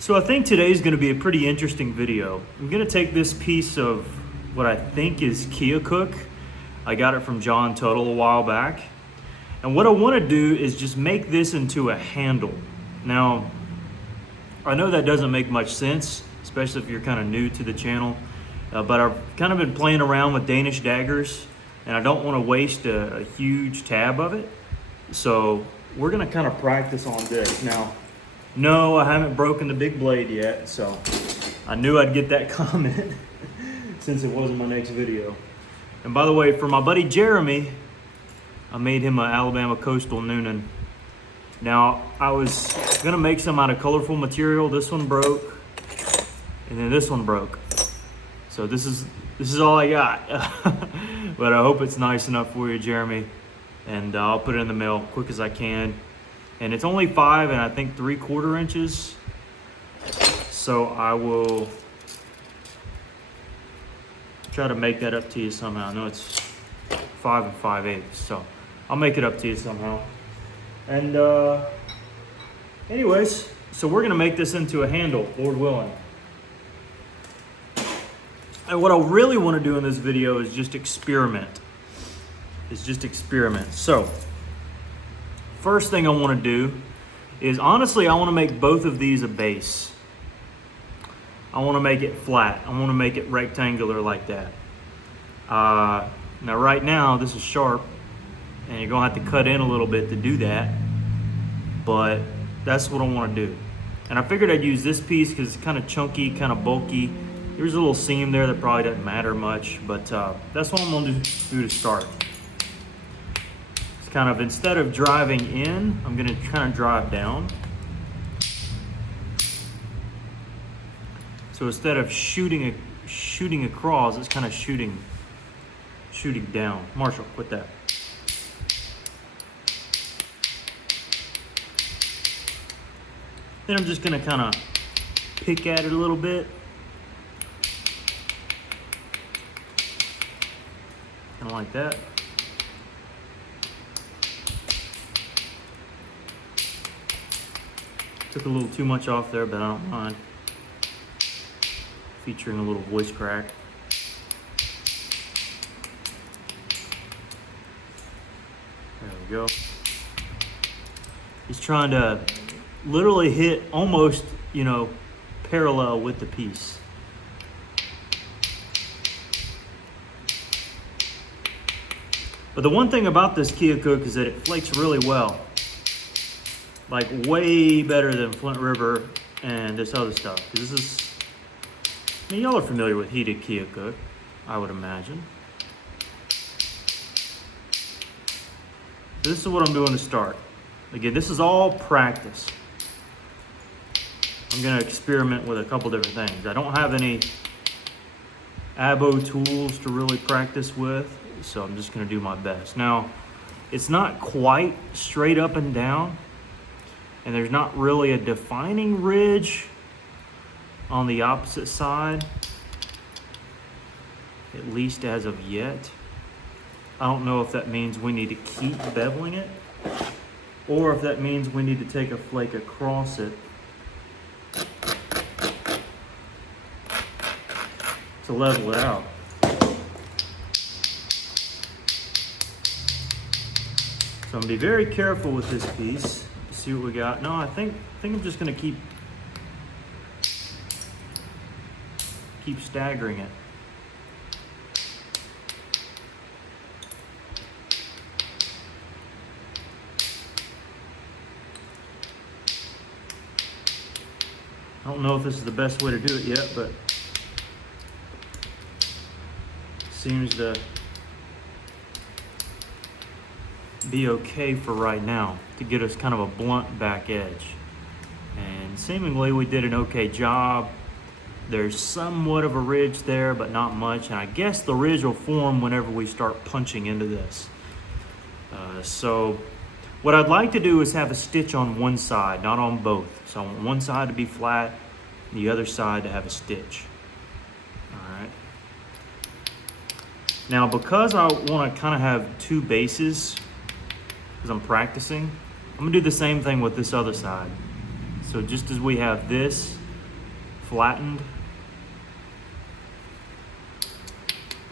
So I think today's going to be a pretty interesting video. I'm going to take this piece of what I think is Keokuk. I got it from John Tuttle a while back. And what I want to do is just make this into a handle. Now, I know that doesn't make much sense, especially if you're kind of new to the channel. But I've kind of been playing around with Danish daggers, and I don't want to waste a huge tab of it. So we're going to kind of practice on this. Now, no, I haven't broken the big blade yet, so I knew I'd get that comment since it wasn't my next video. And by the way, for my buddy Jeremy, I made him an Alabama Coastal Noonan. Now, I was gonna make some out of colorful material. This one broke, and then this one broke. So this is all I got. But I hope it's nice enough for you, Jeremy. And I'll put it in the mail quick as I can. And it's only 5 and I think 3/4 inches. So I will try to make that up to you somehow. I know it's 5 5/8, so I'll make it up to you somehow. And anyways, so we're gonna make this into a handle, Lord willing. And what I really want to do in this video is just experiment. So, first thing I want to do is, honestly, I want to make both of these a base. I want to make it flat. I want to make it rectangular like that. Now right now, this is sharp, and you're going to have to cut in a little bit to do that. But that's what I want to do. And I figured I'd use this piece because it's kind of chunky, kind of bulky. There's a little seam there that probably doesn't matter much, but that's what I'm going to do to start. It's kind of, instead of driving in, I'm going to kind of drive down. So instead of shooting across, it's kind of shooting down. Marshall, quit that. Then I'm just going to kind of pick at it a little bit. Kind of like that. Took a little too much off there, but I don't mind. Featuring a little voice crack. There we go. He's trying to literally hit almost, parallel with the piece. But the one thing about this Keokuk is that it flakes really well. Like way better than Flint River and this other stuff. Because this is, y'all are familiar with heated Keokuk, I would imagine. So this is what I'm doing to start. Again, this is all practice. I'm gonna experiment with a couple different things. I don't have any abo tools to really practice with, so I'm just gonna do my best. Now, it's not quite straight up and down, and there's not really a defining ridge on the opposite side, at least as of yet. I don't know if that means we need to keep beveling it, or if that means we need to take a flake across it to level it out. So I'm gonna be very careful with this piece. See what we got. No, I think I'm just gonna keep staggering it. I don't know if this is the best way to do it yet, but seems to be okay for right now to get us kind of a blunt back edge. And seemingly we did an okay job. There's somewhat of a ridge there, but not much. And I guess the ridge will form whenever we start punching into this. So what I'd like to do is have a stitch on one side, not on both. So I want one side to be flat, and the other side to have a stitch. All right. Now, because I want to kind of have two bases, because I'm practicing, I'm gonna do the same thing with this other side. So just as we have this, flattened.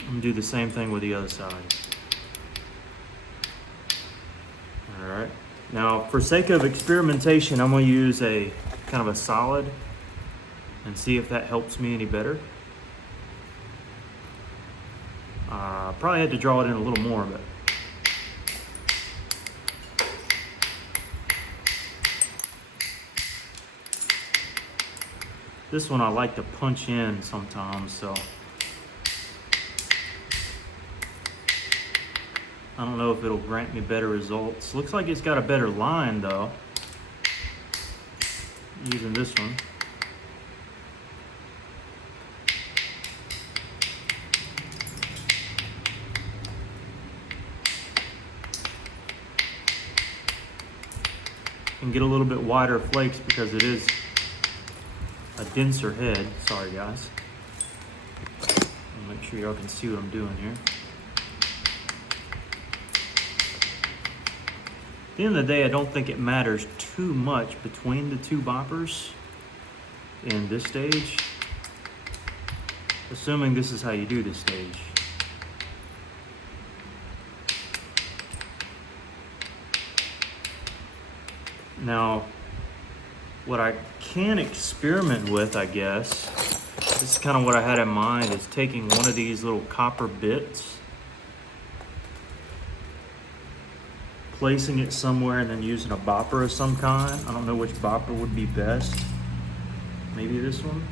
I'm gonna do the same thing with the other side. All right. Now, for sake of experimentation, I'm gonna use a kind of a solid and see if that helps me any better. Probably had to draw it in a little more, but this one I like to punch in sometimes, so I don't know if it'll grant me better results. Looks like it's got a better line though, using this one. And get a little bit wider flakes because it is a denser head. Sorry guys. I'll make sure y'all can see what I'm doing here. At the end of the day, I don't think it matters too much between the two boppers in this stage, assuming this is how you do this stage. Now, what I can experiment with, I guess, this is kind of what I had in mind, is taking one of these little copper bits, placing it somewhere, and then using a bopper of some kind. I don't know which bopper would be best. Maybe this one?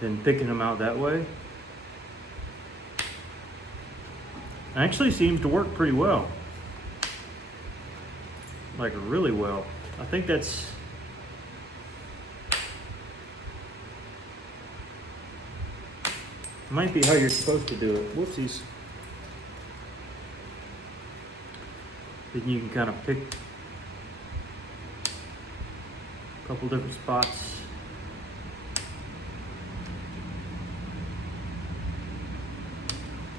Then picking them out that way. Actually seems to work pretty well. Like really well. I think that's might be how you're supposed to do it. Whoopsies. Then you can kind of pick a couple different spots.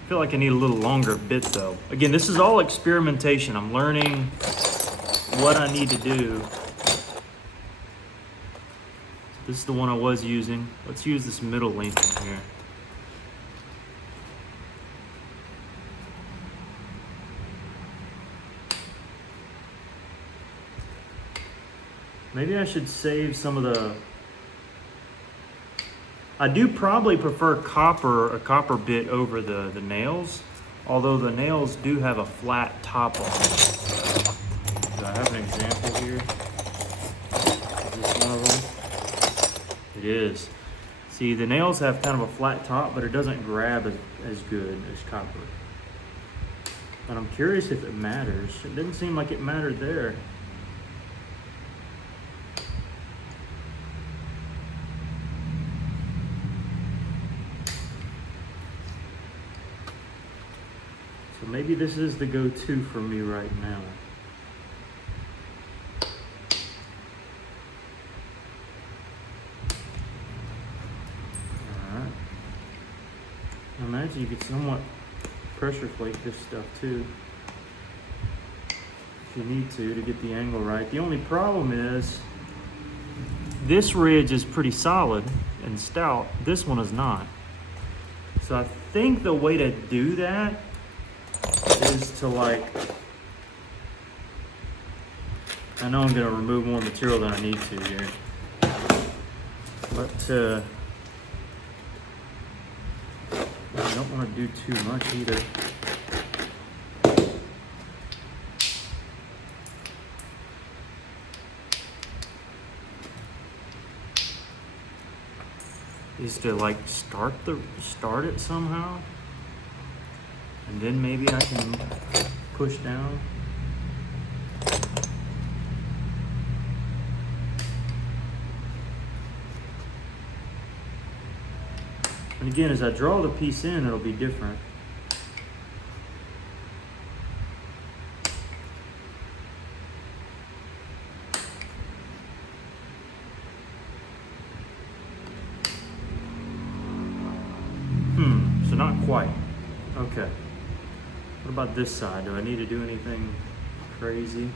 I feel like I need a little longer bit though. Again, this is all experimentation. I'm learning what I need to do. This is the one I was using. Let's use this middle length in here. Maybe I should save some of the... I do probably prefer a copper bit over the nails, although the nails do have a flat top on them. Do I have an example here? Is this one of them? It is. See, the nails have kind of a flat top, but it doesn't grab as good as copper. But I'm curious if it matters. It didn't seem like it mattered there. So maybe this is the go-to for me right now. Alright. I imagine you could somewhat pressure flake this stuff too, if you need to get the angle right. The only problem is this ridge is pretty solid and stout. This one is not. So I think the way to do that is to like, I know I'm gonna remove more material than I need to here, but I don't want to do too much either. Is to like start it somehow, and then maybe I can push down. And again, as I draw the piece in, it'll be different. Not quite. Okay. What about this side? Do I need to do anything crazy.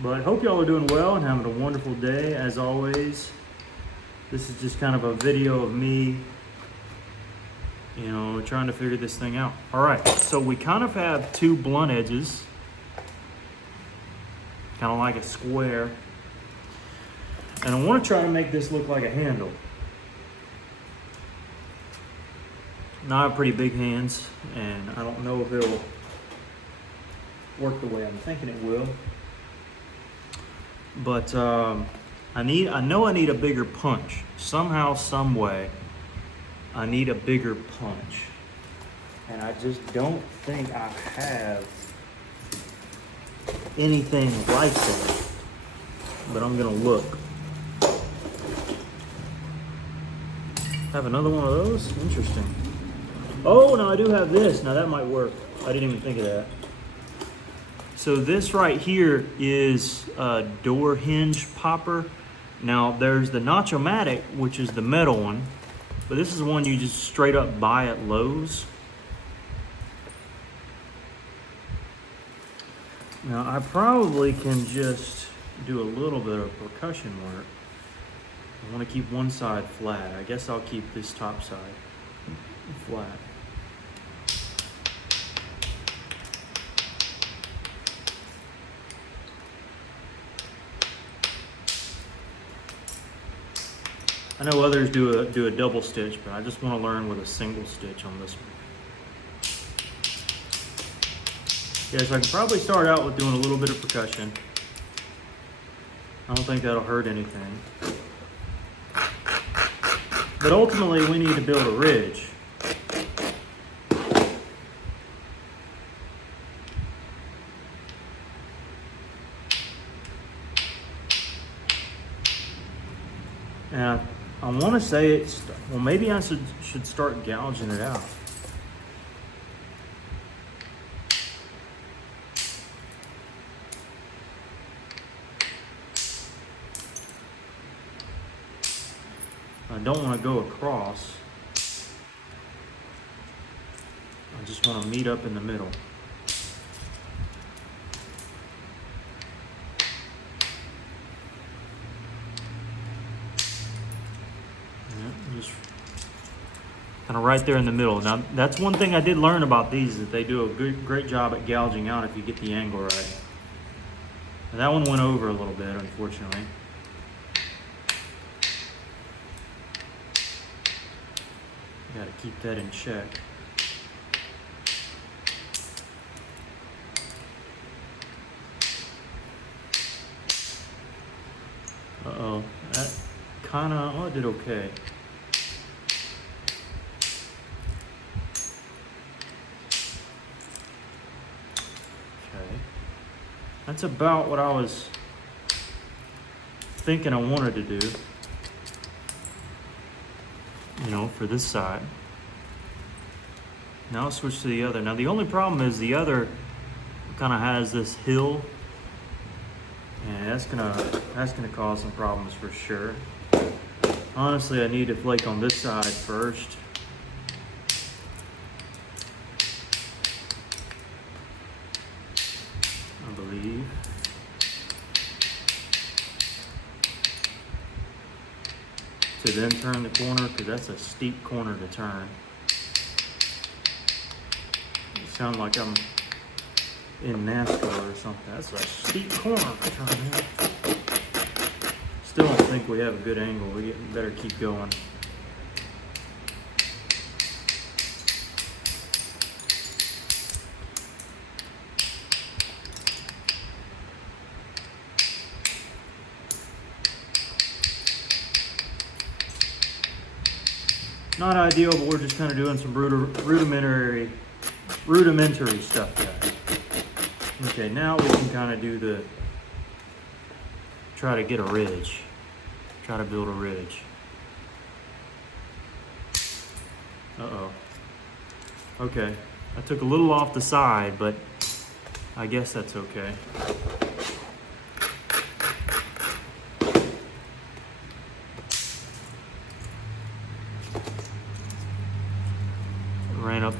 But hope y'all are doing well and having a wonderful day. As always, this is just kind of a video of me, you know, trying to figure this thing out. All right, so we kind of have two blunt edges, kind of like a square. And I want to try to make this look like a handle. Now I have pretty big hands, and I don't know if it'll work the way I'm thinking it will. But I know I need a bigger punch. Somehow, some way, I need a bigger punch. And I just don't think I have anything like that. But I'm gonna look. Have another one of those? Interesting. Oh, no, I do have this. Now that might work. I didn't even think of that. So this right here is a door hinge popper. Now there's the Nacho-Matic, which is the metal one, but this is the one you just straight up buy at Lowe's. Now I probably can just do a little bit of percussion work. I want to keep one side flat. I guess I'll keep this top side flat. I know others do a double stitch, but I just want to learn with a single stitch on this one. Yeah, so I can probably start out with doing a little bit of percussion. I don't think that'll hurt anything. But ultimately, we need to build a ridge. And I want to say it's, well, maybe I should start gouging it out. I don't want to go across. I just want to meet up in the middle. Just kind of right there in the middle. Now, that's one thing I did learn about these, is that they do a great job at gouging out if you get the angle right. And that one went over a little bit, unfortunately. Got to keep that in check. Uh-oh, that kind of, oh, it did okay. Okay, that's about what I was thinking I wanted to do, you know, for this side. Now I'll switch to the other. Now the only problem is the other kind of has this hill, and that's gonna cause some problems for sure. Honestly, I need to flake on this side first. I believe. To then turn the corner, because that's a steep corner to turn. It sounds like I'm in NASCAR or something. That's a steep corner to turn. Still don't think we have a good angle. We better keep going. Not ideal, but we're just kind of doing some rudimentary stuff, guys. Okay, now we can kind of do try to get a ridge. Try to build a ridge. Uh-oh. Okay, I took a little off the side, but I guess that's okay.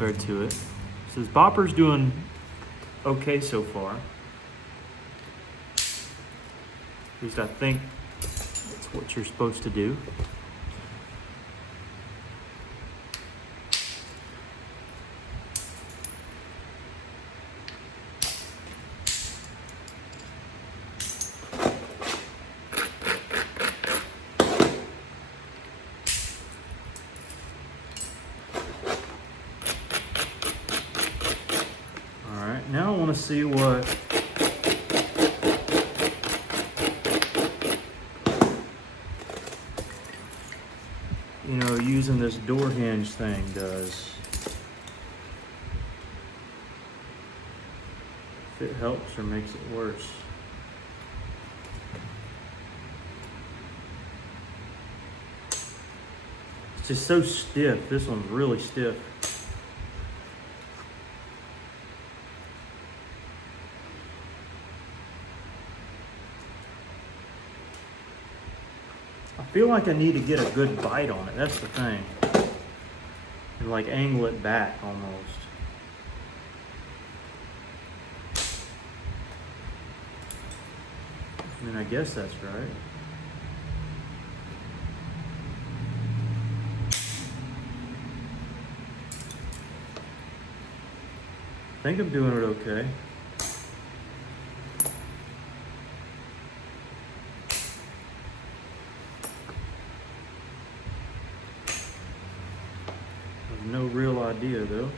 compared to it. So this bopper's doing okay so far. At least I think that's what you're supposed to do. All right, now I want to see what using this door hinge thing does. If it helps or makes it worse. It's just so stiff. This one's really stiff. I feel like I need to get a good bite on it. That's the thing. And like angle it back almost. I mean, I guess that's right. I think I'm doing it okay. No real idea though.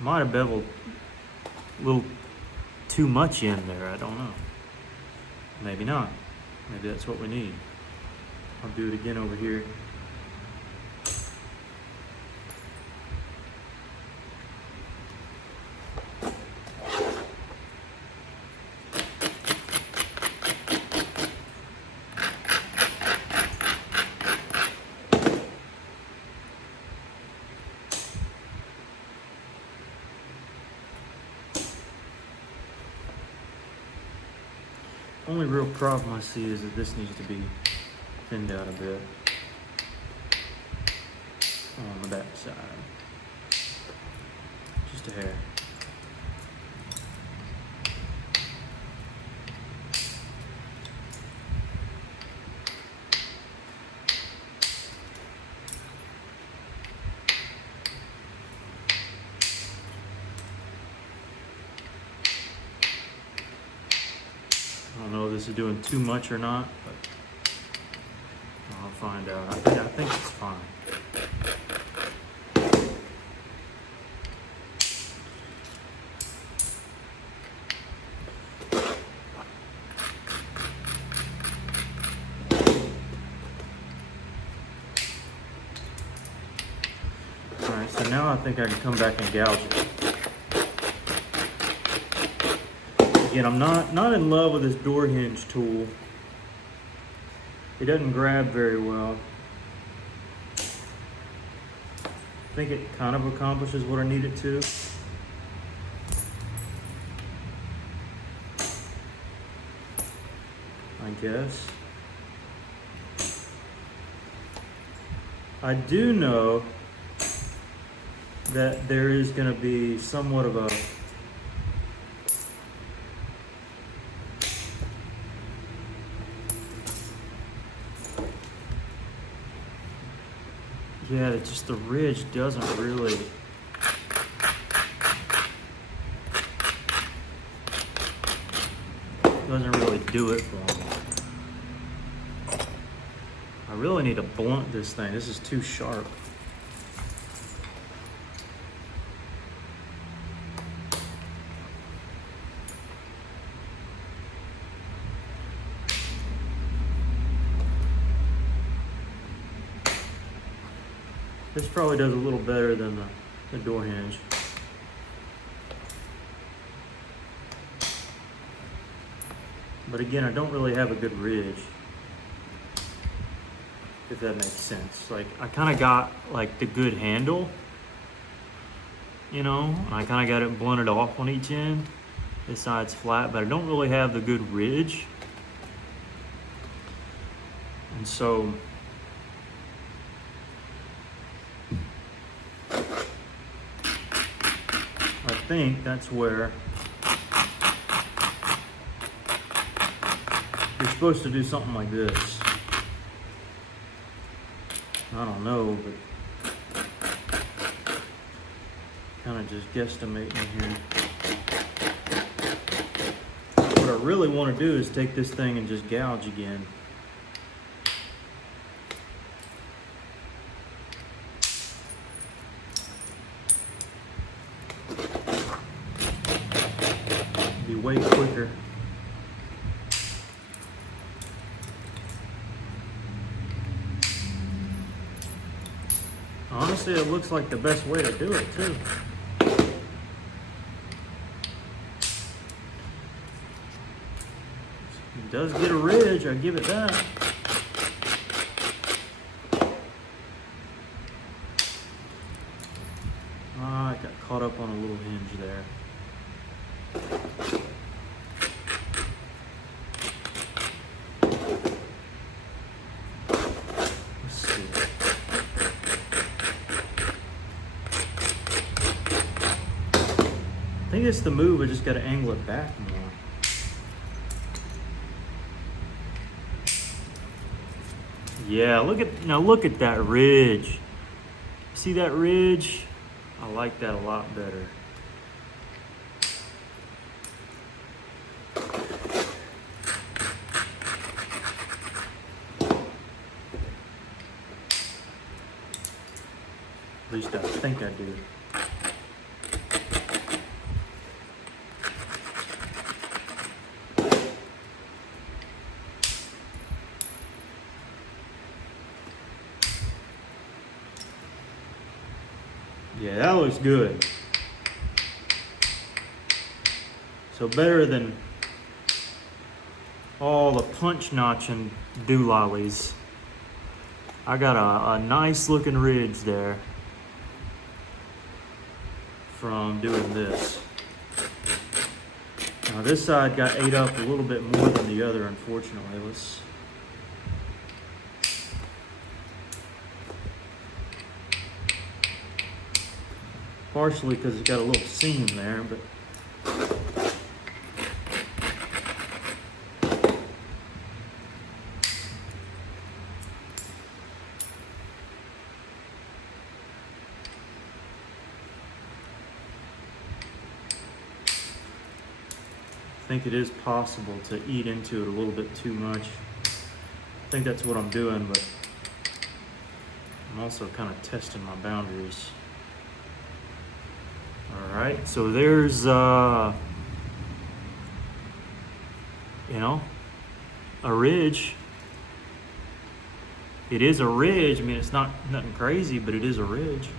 Might have beveled a little too much in there, I don't know. Maybe not. Maybe that's what we need. I'll do it again over here. Only real problem I see is that this needs to be thinned out a bit on the back side. Just a hair. I don't know if this is doing too much or not, but I'll find out. I think it's fine. All right, so now I think I can come back and gouge it. Again, I'm not in love with this door hinge tool. It doesn't grab very well. I think it kind of accomplishes what I need it to. I guess. I do know that there is going to be somewhat of a yeah, just the ridge doesn't really do it for me. I really need to blunt this thing. This is too sharp. This probably does a little better than the door hinge. But again, I don't really have a good ridge, if that makes sense. Like, I kind of got like the good handle, you know, and I kind of got it blunted off on each end. This side's flat, but I don't really have the good ridge. And so I think that's where you're supposed to do something like this. I don't know, but kind of just guesstimating here. What I really want to do is take this thing and just gouge again. Be way quicker. Honestly, it looks like the best way to do it too. It does get a ridge, I give it that. I got caught up on a little hinge there. Let's see. I think it's the move, I just got to angle it back more. Yeah, look at that ridge. See that ridge? I like that a lot better. At least I think I do. Yeah, that looks good. So better than all the punch notching doolollies. I got a nice looking ridge there from doing this. Now this side got ate up a little bit more than the other, unfortunately. Partially because it's got a little seam there, but I think it is possible to eat into it a little bit too much. I think that's what I'm doing, but I'm also kind of testing my boundaries. All right, so there's, a ridge. It is a ridge. I mean, it's not nothing crazy, but it is a ridge.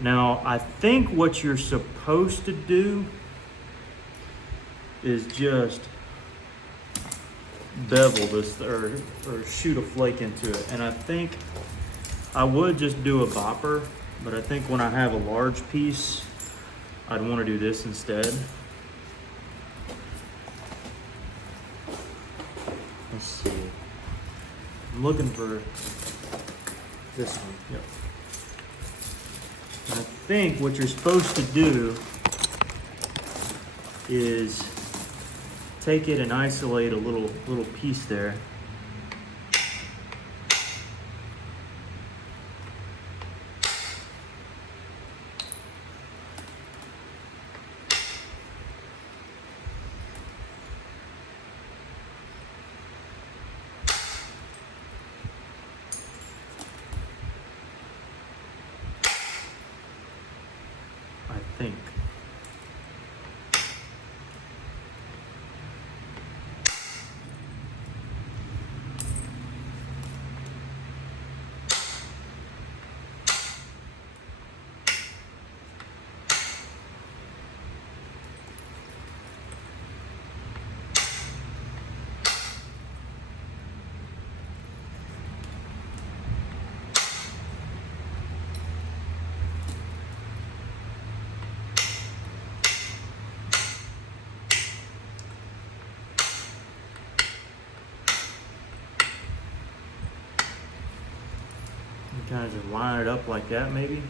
Now, I think what you're supposed to do is just bevel this or shoot a flake into it. And I think I would just do a bopper, but I think when I have a large piece, I'd want to do this instead. Let's see. I'm looking for this one. Yep. I think what you're supposed to do is take it and isolate a little piece there. I think. Kind of just line it up like that, maybe.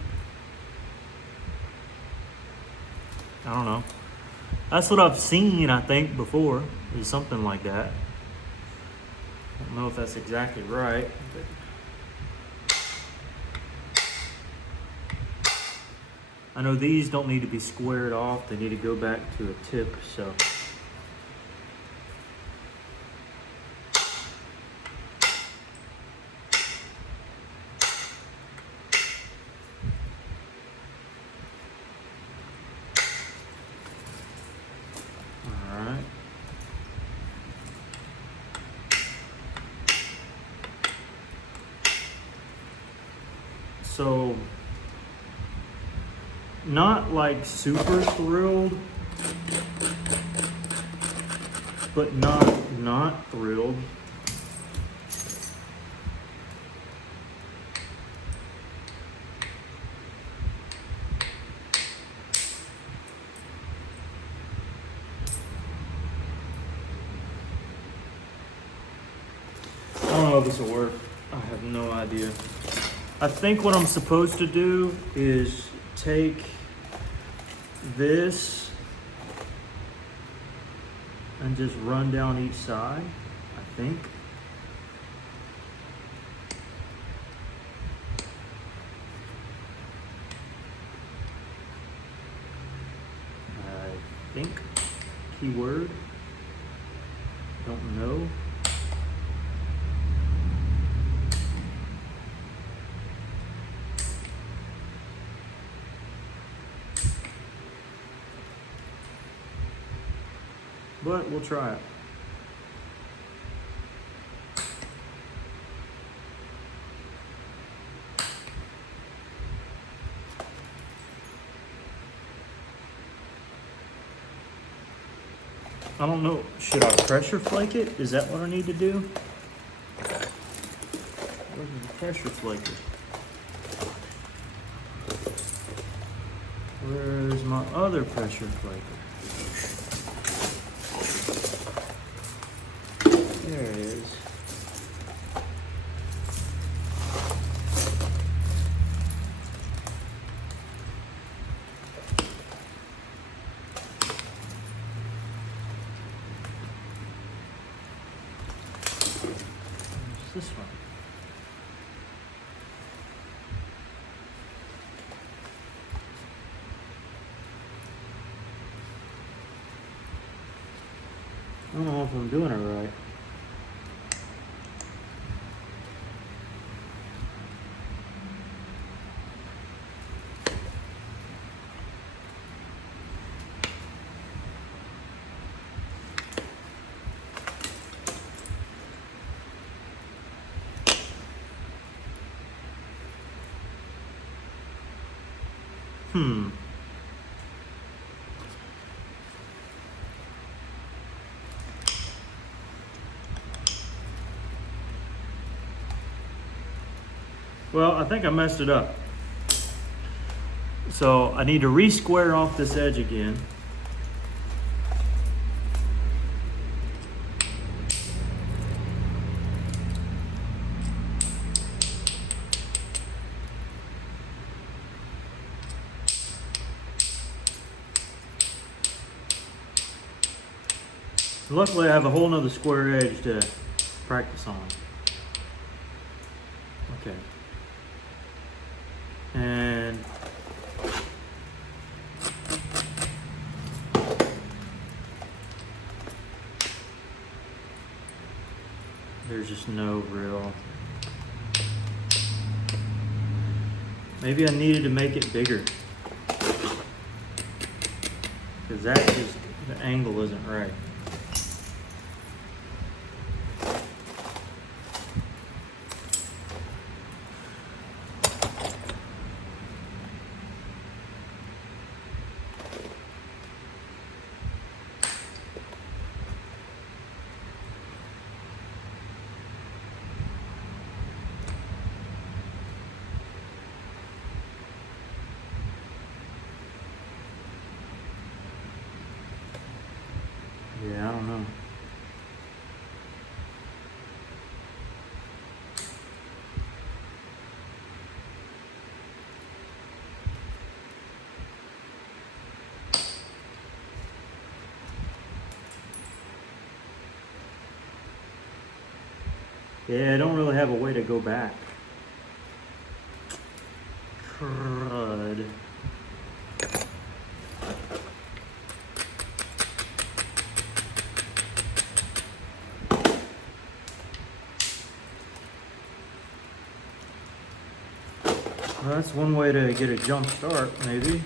I don't know. That's what I've seen, I think, before, is something like that. I don't know if that's exactly right, but I know these don't need to be squared off. They need to go back to a tip, so. All right. So, not like super thrilled, but not thrilled. I don't know if this will work. I have no idea. I think what I'm supposed to do is take this and just run down each side, I think. I think, keyword, don't know. But we'll try it. I don't know, should I pressure flake it? Is that what I need to do? Where's the pressure flaker? Where's my other pressure flaker? There it is. Where's this one? I don't know if I'm doing it right. Well, I think I messed it up. So I need to re-square off this edge again. Luckily, I have a whole nother square edge to practice on. Okay. And there's just no real. Maybe I needed to make it bigger, because that just, the angle isn't right. Yeah, I don't really have a way to go back. Crud. Well, that's one way to get a jump start, maybe.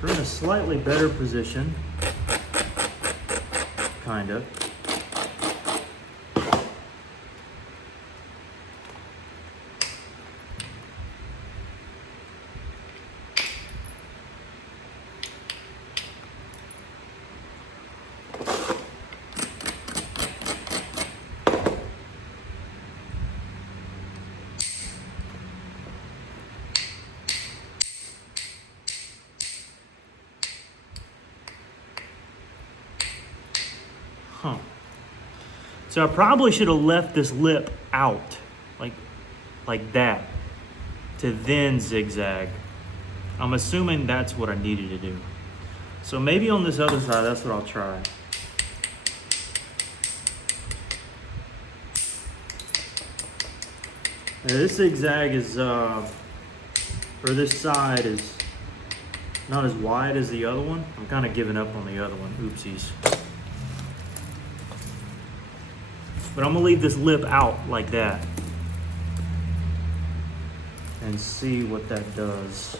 We're in a slightly better position, kind of. So I probably should have left this lip out, like that, to then zigzag. I'm assuming that's what I needed to do. So maybe on this other side, that's what I'll try. Now this zigzag is, or this side is not as wide as the other one. I'm kind of giving up on the other one, oopsies. But I'm gonna leave this lip out like that and see what that does.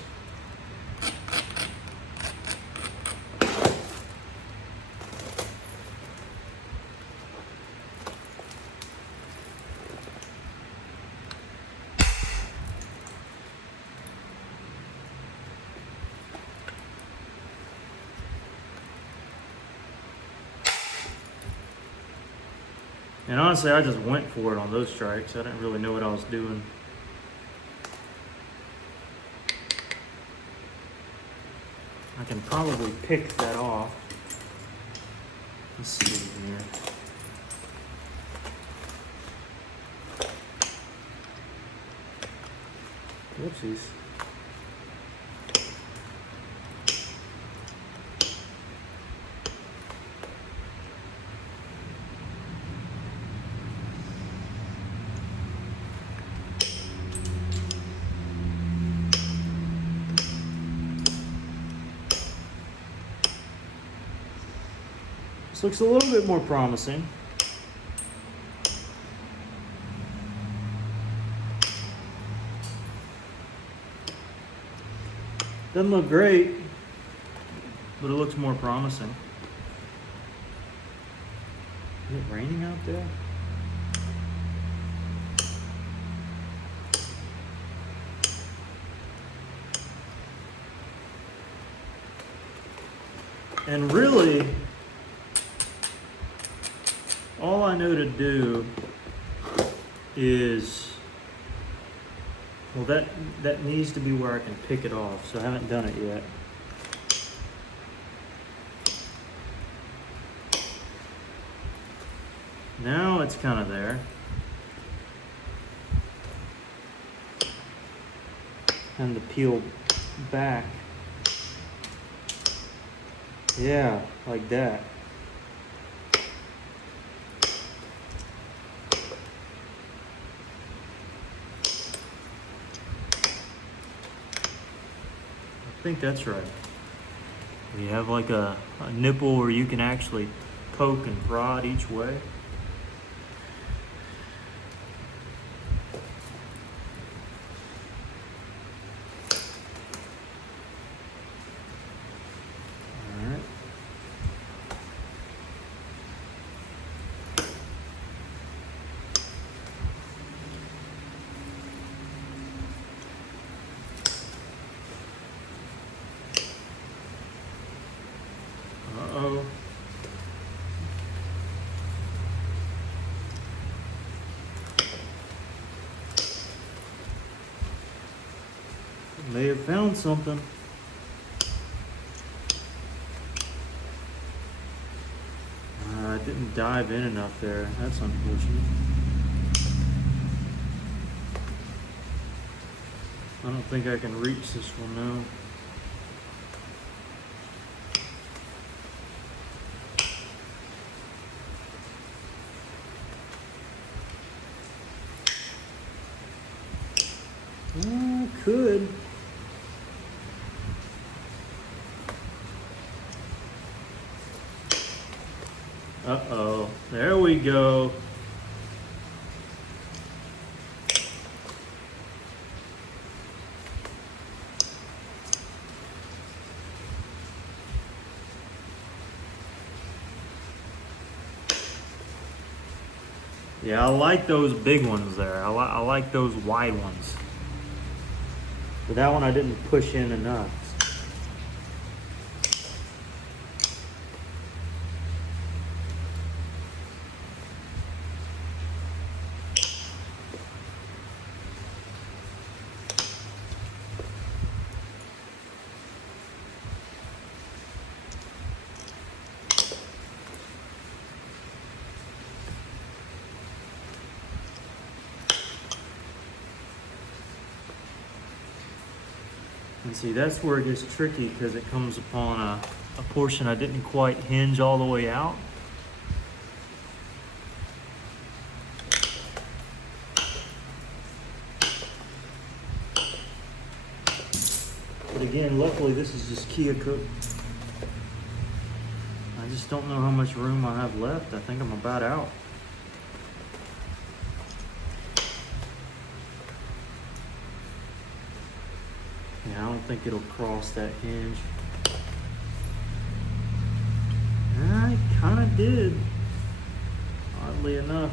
And honestly, I just went for it on those strikes. I didn't really know what I was doing. I can probably pick that off. Let's see here. Whoopsies. This looks a little bit more promising. Doesn't look great, but it looks more promising. Is it raining out there? And really, all I know to do is, well, that needs to be where I can pick it off, so I haven't done it yet. Now it's kind of there. And the peel back. Yeah, like that. I think that's right. You have like a nipple where you can actually poke and prod each way. May have found something. I didn't dive in enough there. That's unfortunate. I don't think I can reach this one now. Could. Uh-oh, there we go. Yeah, I like those big ones there. I like those wide ones. But that one I didn't push in enough. And see, that's where it gets tricky because it comes upon a portion I didn't quite hinge all the way out. But again, luckily this is just Keokuk. I just don't know how much room I have left. I think I'm about out. Yeah, I don't think it'll cross that hinge. I kind of did, oddly enough.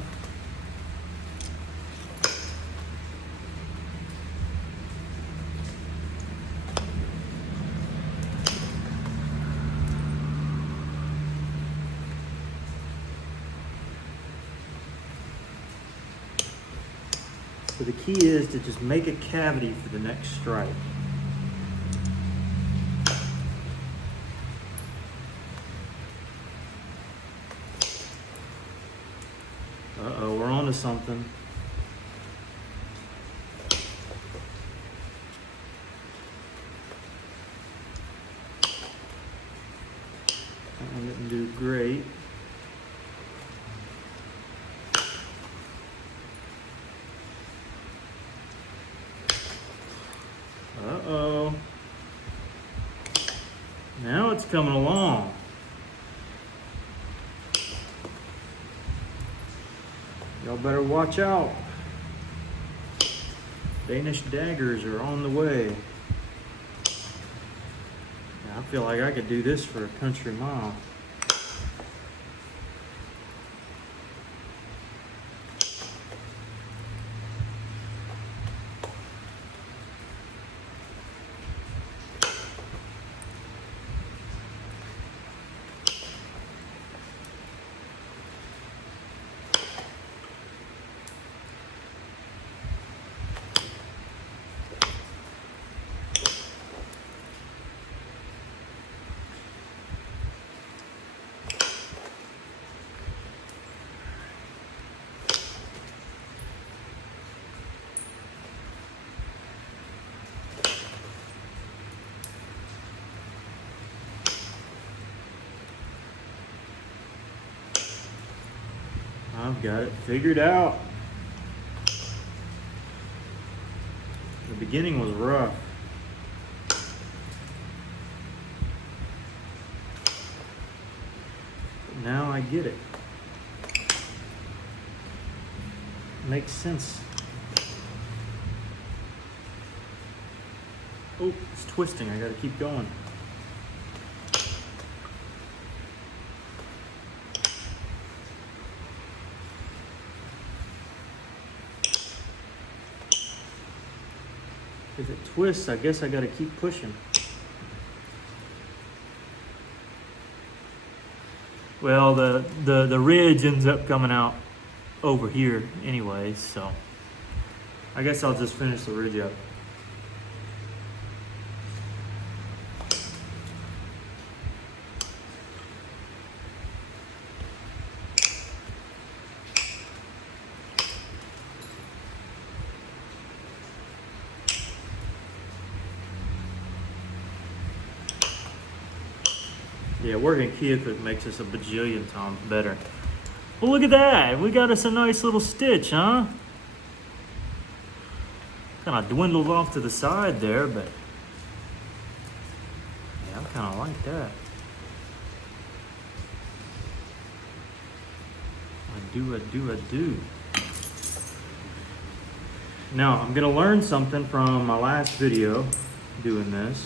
So the key is to just make a cavity for the next stripe. Uh-oh, we're on to something. That one didn't do great. Uh-oh. Now it's coming along. Y'all better watch out. Danish daggers are on the way. I feel like I could do this for a country mile. I've got it figured out. The beginning was rough. But now I get it. Makes sense. Oh, it's twisting. I gotta keep going. If it twists, I guess I gotta keep pushing. Well, the ridge ends up coming out over here anyways, so I guess I'll just finish the ridge up. Yeah, working Keokuk makes us a bajillion times better. Well, look at that. We got us a nice little stitch, huh? Kind of dwindled off to the side there, but yeah, I kind of like that. I do. Now, I'm gonna learn something from my last video doing this.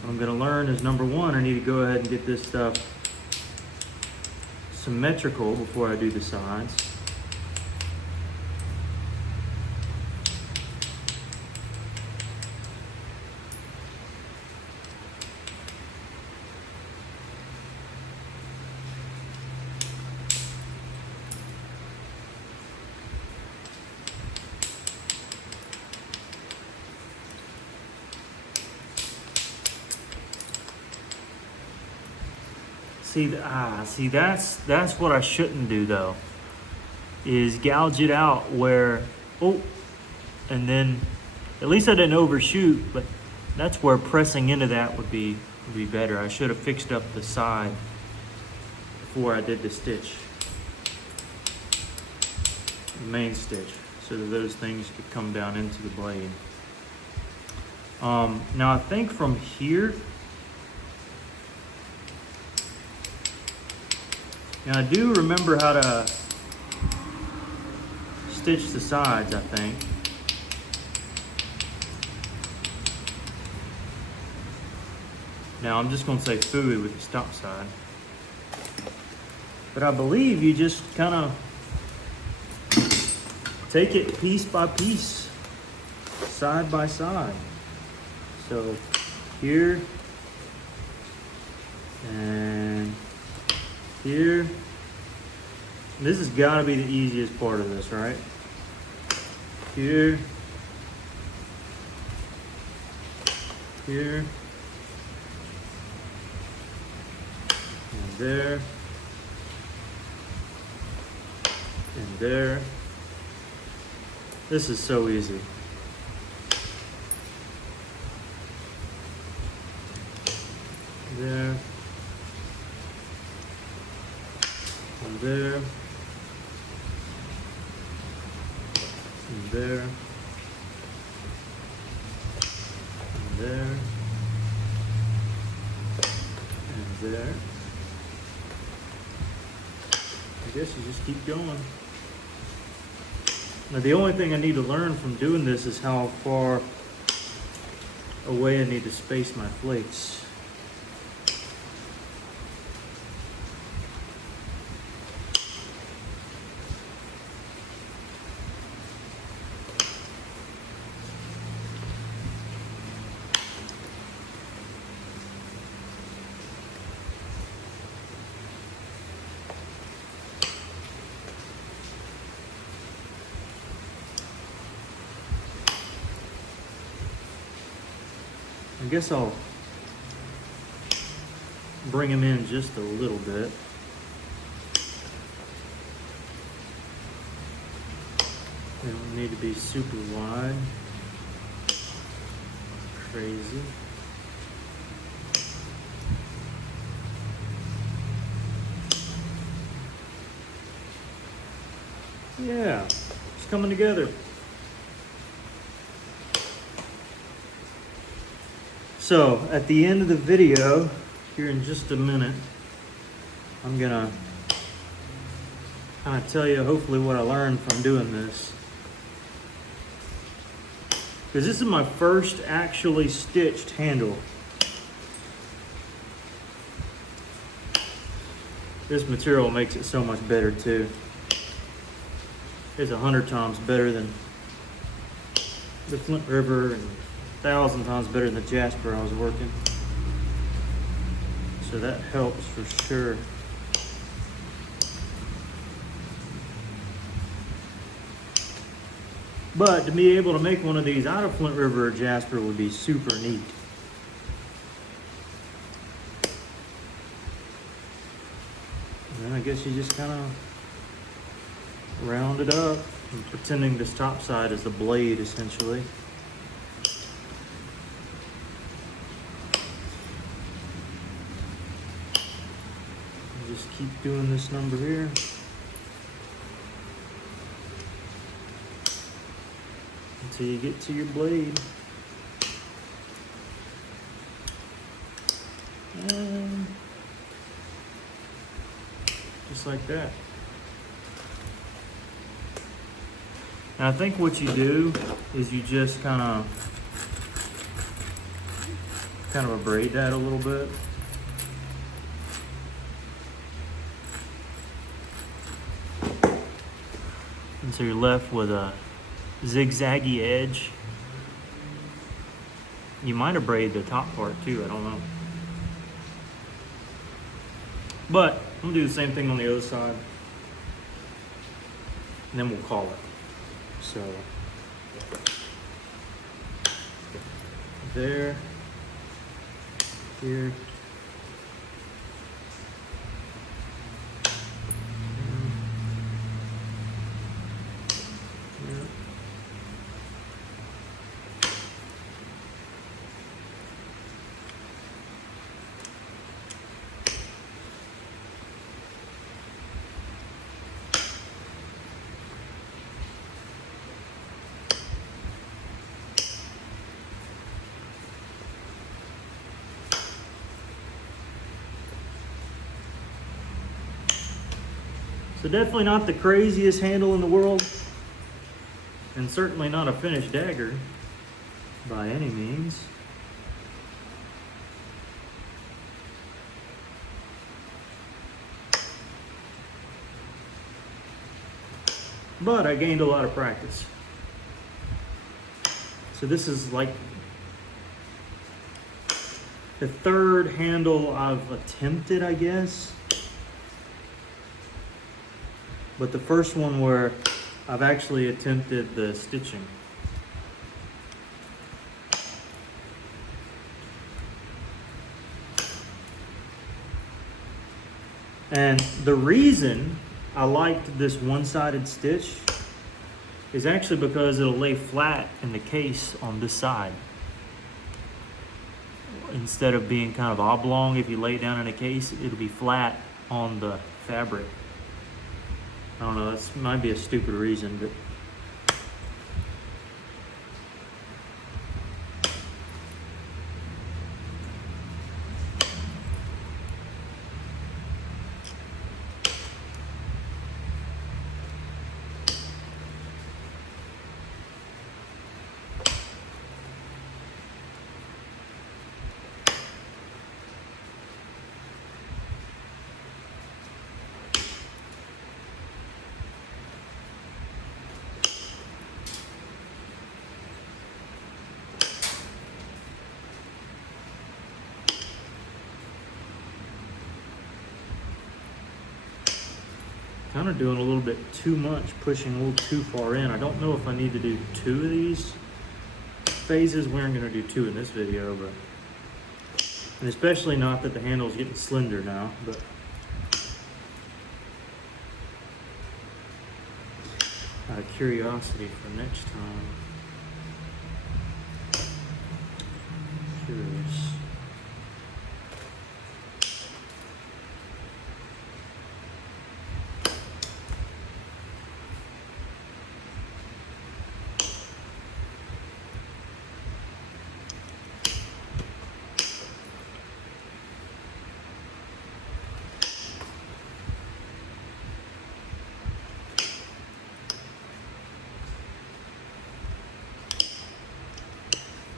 What I'm gonna learn is, number one, I need to go ahead and get this stuff symmetrical before I do the sides. See, that's what I shouldn't do though, is gouge it out where, oh, and then, at least I didn't overshoot, but that's where pressing into that would be better. I should have fixed up the side before I did the stitch, the main stitch, so that those things could come down into the blade. Now I think from here, now I do remember how to stitch the sides, I think. Now I'm just gonna say phooey with the stop side. But I believe you just kind of take it piece by piece, side by side. So here and here. This has got to be the easiest part of this, right? Here, here, and there, and there. This is so easy. There. And there. And there. And there. And there. I guess you just keep going. Now the only thing I need to learn from doing this is how far away I need to space my flakes. I guess I'll bring them in just a little bit. They don't need to be super wide. Crazy. Yeah, it's coming together. So at the end of the video, here in just a minute, I'm gonna kind of tell you hopefully what I learned from doing this. Because this is my first actually stitched handle. This material makes it so much better too. It's 100 times better than the Flint River and 1,000 times better than the Jasper I was working. So that helps for sure. But to be able to make one of these out of Flint River or Jasper would be super neat. And then I guess you just kind of round it up, and pretending this top side is the blade essentially. keep doing this number here. Until you get to your blade. And just like that. And I think what you do is you just kind of abrade that a little bit. And so you're left with a zigzaggy edge. You might abrade the top part too, I don't know. But I'm gonna do the same thing on the other side. And then we'll call it. So, there, here, so definitely not the craziest handle in the world, and certainly not a finished dagger by any means. But I gained a lot of practice. So this is like the third handle I've attempted, I guess. But the first one where I've actually attempted the stitching. And the reason I liked this one-sided stitch is actually because it'll lay flat in the case on this side. Instead of being kind of oblong, if you lay it down in a case, it'll be flat on the fabric. I don't know, that might be a stupid reason, but kind of doing a little bit too much, pushing a little too far in. I don't know if I need to do 2 of these phases. We aren't going to do 2 in this video, but, and especially not that the handle is getting slender now, but out of curiosity for next time. Curious.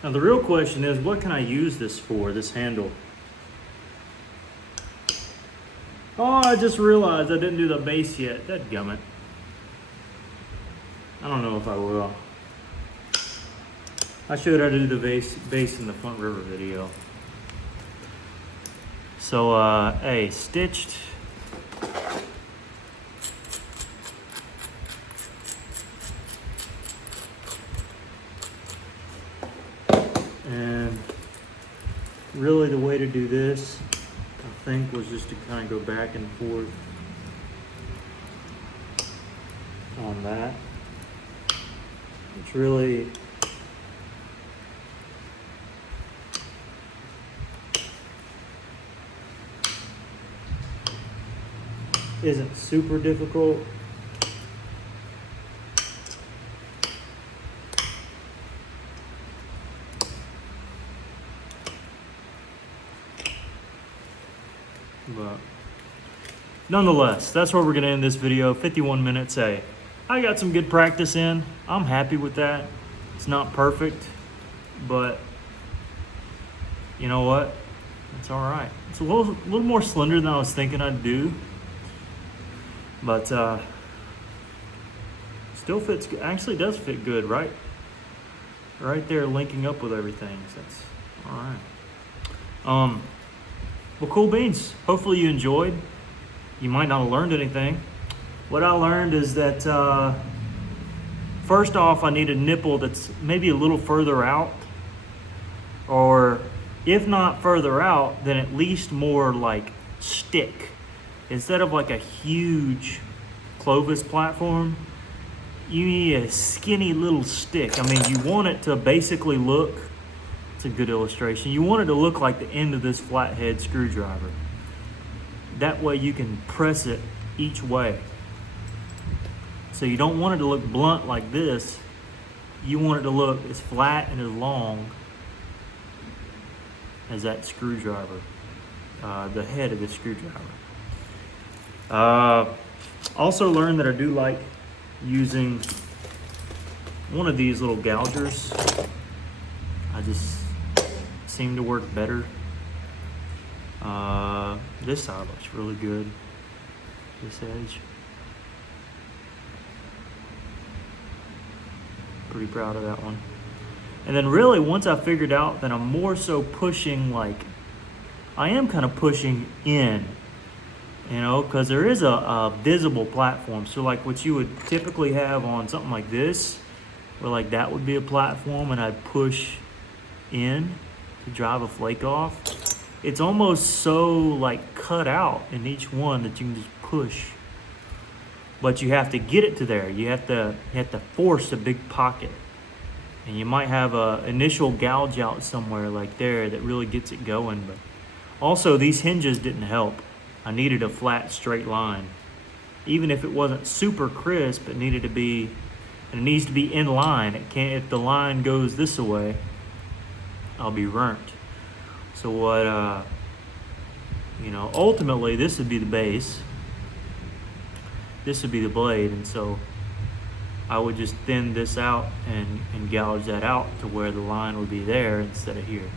Now the real question is, what can I use this for, this handle? Oh, I just realized I didn't do the base yet. Dadgummit. I don't know if I will. I showed how to do the base in the Flint River video. So, hey, stitched. And really the way to do this, I think, was just to kind of go back and forth on that. It's really isn't super difficult. But nonetheless, that's where we're gonna end this video. 51 minutes. Hey, I got some good practice in. I'm happy with that. It's not perfect, but you know what? It's all right. It's a little more slender than I was thinking I'd do, but still fits. Actually, does fit good, right? Right there, linking up with everything. So that's all right. Well, cool beans. Hopefully you enjoyed. You might not have learned anything. What I learned is that first off, I need a nipple that's maybe a little further out, or if not further out, then at least more like stick. Instead of like a huge Clovis platform, you need a skinny little stick. I mean, you want it to basically look, it's a good illustration, you want it to look like the end of this flathead screwdriver. That way you can press it each way. So you don't want it to look blunt like this. You want it to look as flat and as long as that screwdriver, the head of the screwdriver. Also learned that I do like using one of these little gougers. I just seem to work better. This side looks really good. This edge. Pretty proud of that one. And then really, once I figured out that I'm more so pushing, like, I am kind of pushing in, you know, because there is a visible platform. So like what you would typically have on something like this, where like that would be a platform and I'd push in to drive a flake off. It's almost so like cut out in each one that you can just push. But you have to get it to there. You have to force a big pocket. And you might have a initial gouge out somewhere like there that really gets it going. But also these hinges didn't help. I needed a flat straight line. Even if it wasn't super crisp, it needed to be, and it needs to be in line. It can't, if the line goes this way, I'll be burnt. So what, you know, ultimately this would be the base. This would be the blade, and so I would just thin this out and gouge that out to where the line would be there instead of here.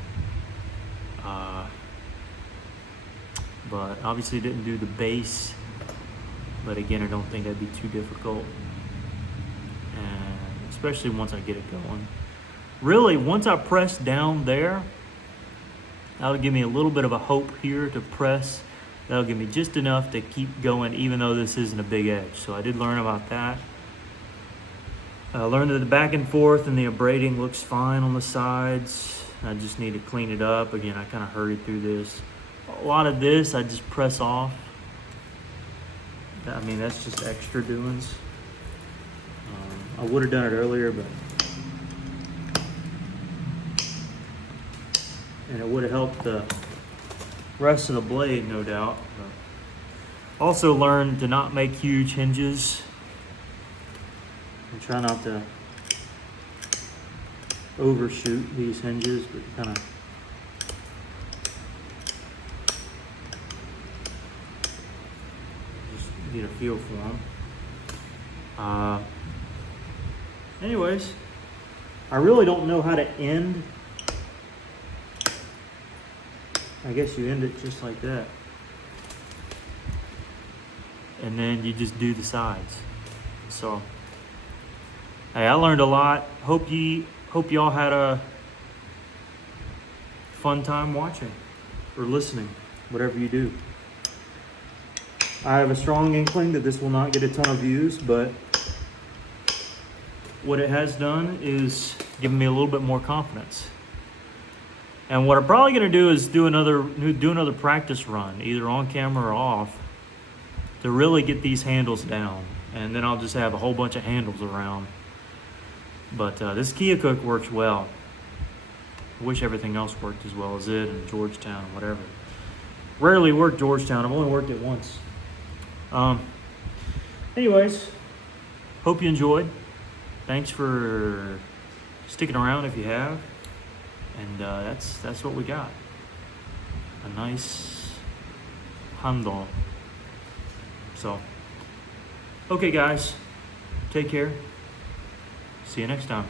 But obviously didn't do the base, but again, I don't think that'd be too difficult, and especially once I get it going. Really, once I press down there, that'll give me a little bit of a hope here to press. That'll give me just enough to keep going, even though this isn't a big edge. So I did learn about that. I learned that the back and forth and the abrading looks fine on the sides. I just need to clean it up. Again, I kind of hurried through this. A lot of this I just press off. I mean, that's just extra doings. I would have done it earlier, but and it would have helped the rest of the blade, no doubt. But also learned to not make huge hinges and try not to overshoot these hinges, but kind of just get a feel for them. Anyways, I really don't know how to end. I guess you end it just like that. And then you just do the sides. So, hey, I learned a lot. Hope y'all had a fun time watching or listening, whatever you do. I have a strong inkling that this will not get a ton of views, but what it has done is given me a little bit more confidence. And what I'm probably gonna do is do another practice run, either on camera or off, to really get these handles down. And then I'll just have a whole bunch of handles around. But this Keokuk works well. I wish everything else worked as well as it, and Georgetown and whatever. Rarely worked Georgetown, I've only worked it once. Anyways, hope you enjoyed. Thanks for sticking around if you have. And that's what we got. A nice handle. So, okay guys, take care. See you next time.